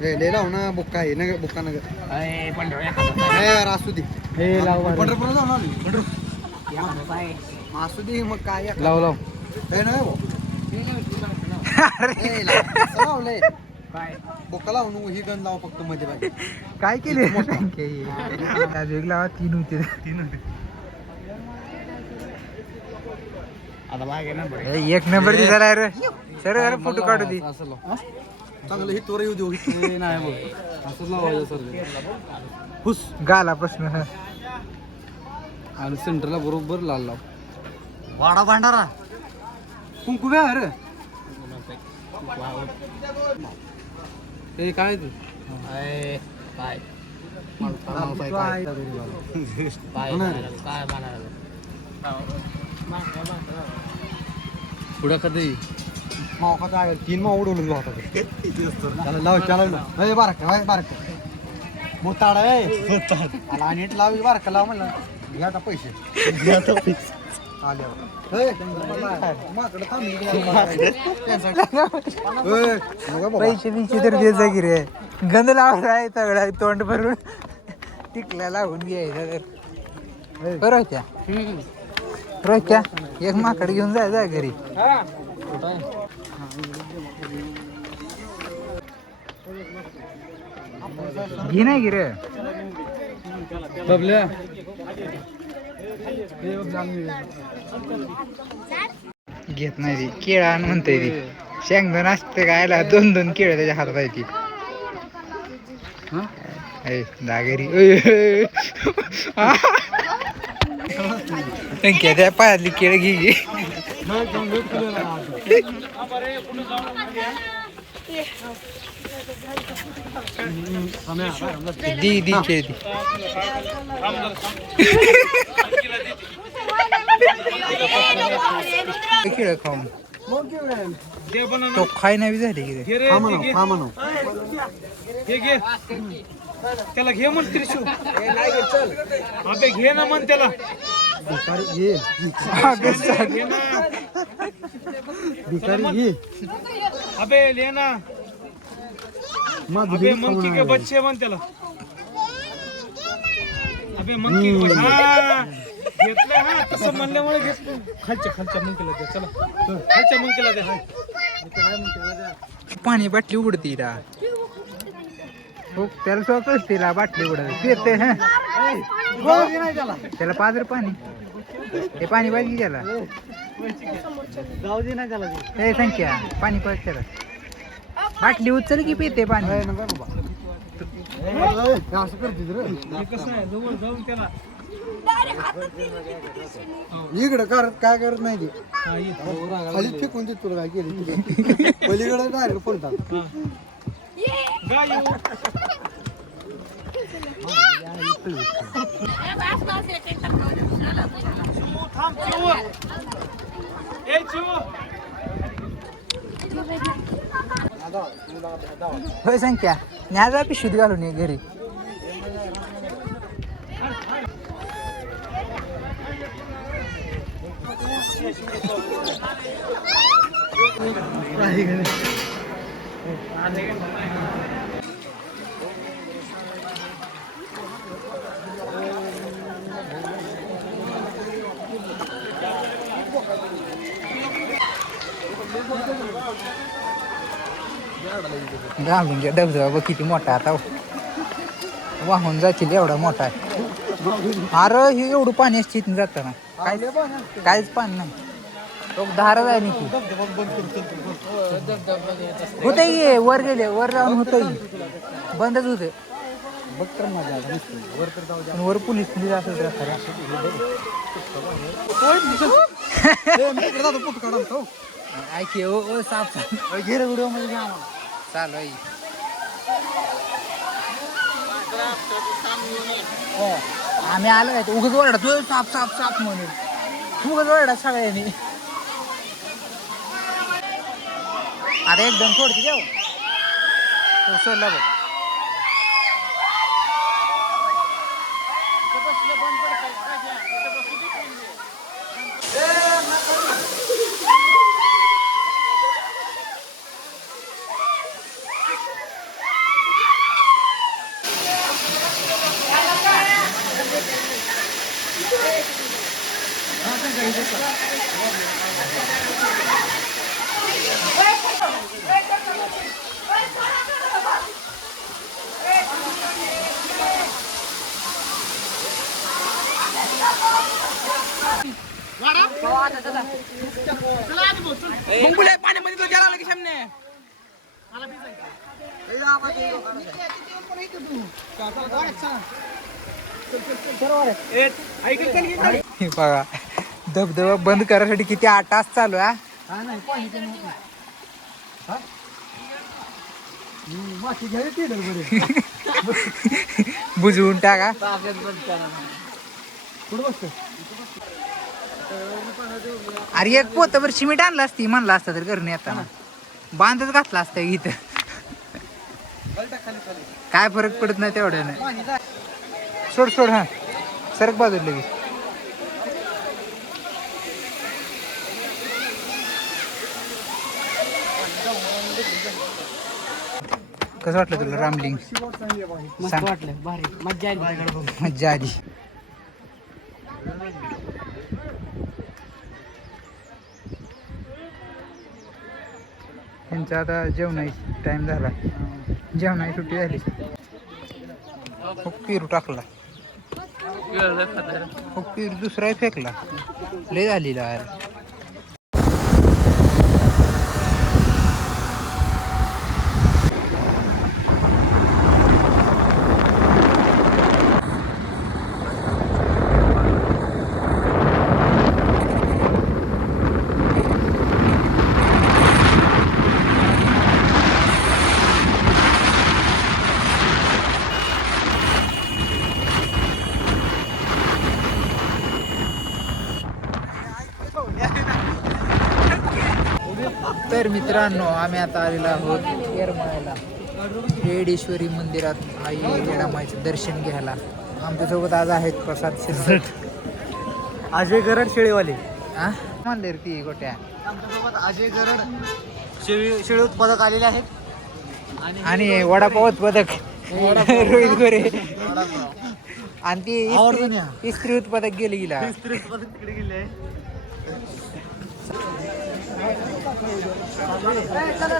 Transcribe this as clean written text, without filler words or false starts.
ले लाव ना बुक्का आहे ना बुक्का ना यार असू दे पंढरपूर जाऊ ना असू दे मग काय लाव लाव हे नाही लावलंय बुक्का लावून ही गण लाव फक्त मध्ये पाहिजे काय केले लावा 3 होते आता मागे नंबर एक नंबर दिसायला रे सर फोटो काढू दे चांगलं ही तोर येऊ देऊ नाही बघ असं लावायचं सर हुस गाला प्रश्न आणि सेंटरला बरोबर लाल लाव वाडा भांडारा कुंकू बे अरे हे काय तू काय पुढं कधी मावका आहे 3 माव उडवून होता त्याला लाव चालव बारक मोताड आहे आला आणि लाव बारका लाव म्हणलं घ्या आता पैसे पैसे बिचे तर द्यायचा की रे गंध लावला आहे सगळा तोंड भरून टिकला लावून घ्यायचा तर रोजच्या एक माकड घेऊन जायचं घरी घे नाही गिर बबल्या घेत नाही ती केळा म्हणते ती शेंगदाण असते गायला 2 केळ त्याच्या हातात आहे ती दागेरी त्या पायातली केळ घे दी दी केळ दी केळ खाऊन तो खाय नाही झाली की त्याला घे म्हण त्रिशू अबे घे ना म्हण त्याला अबे ले ना अबे मंकी के बच्चे म्हण त्याला अबे मंकी घेतलं हा तसं म्हणल्यामुळे घेतलं खालच्या मंकीला द्या चला खालच्या मंकीला द्या पाणी बाटली उघडती हो त्याला स्वतःच तिला बाटली उघडत पिते त्याला पाजर पाणी हे पाणी पाहिजे त्याला हे संख्या पाणी पाहिजे त्याला बाटली उचल की पिते पाणी असं करते इकडं काय करत नाही खाली फेकून देत तुला काय केली पलीकडे डायरेक्ट पडतात होय संख्या न्याजा पिशवीत घालून ये घरी घालून घ्या धबधबा किती मोठा आता वाहून जातील एवढा मोठा आहे अरे हे एवढं पाणी असते इथून जाताना काहीच पाणी नाही तो धारा जाय नाही होत वर गेले वर जाऊन होत बंदच होते बघ तर माझ्या वर पोलीस असेल ऐक साफ घेर व्हिडिओ मध्ये चालू आहे आम्ही आलो आहे उगच ओरडा तू साफ साफ साफ म्हणून उगच ओरडा सगळ्यांनी आता एकदम सोडते देऊ सोडला बघ पाण्यामध्ये तो गेला की सामने बघा धबधबा बंद करायसाठी किती 8 तास चालू आहे. बुजवून टाका. अरे एक पोतभर सिमेंट आणलं असती म्हणलं असतं तर घरने येताना बांधच घातला असतं इथं. काय फरक पडत नाही तेवढ्यानं. सोड सोड हा सरक बाजूला लगेच. कसं वाटलं तुला रामलिंग? मस्त वाटलं, भारी मज्जा आली. मज्जा आली. त्यांचा आता जेवणाची टाइम झाला. जेवणाची सुट्टी झाली. पेरू टाकला. पेरू दुसरा फेकला. लय झालेला आहे. तर मित्रांनो आम्ही आता आलेलो आहोत येरमाळ्याला. रेडेश्वरी मंदिरात आई रेडामाईचं दर्शन घ्यायला. आमच्यासोबत आज आहेत प्रसाद शिरसट, अजय गरड शेळीवाले. हा म्हणले रे ती गोट्या. आमच्यासोबत अजय गरड शेळी उत्पादक आलेले आहेत आणि वडापाव उत्पादक रोहित गोरे. आणि ती इस्त्री उत्पादक गेले गेला. तिकडे गेले आहे. चला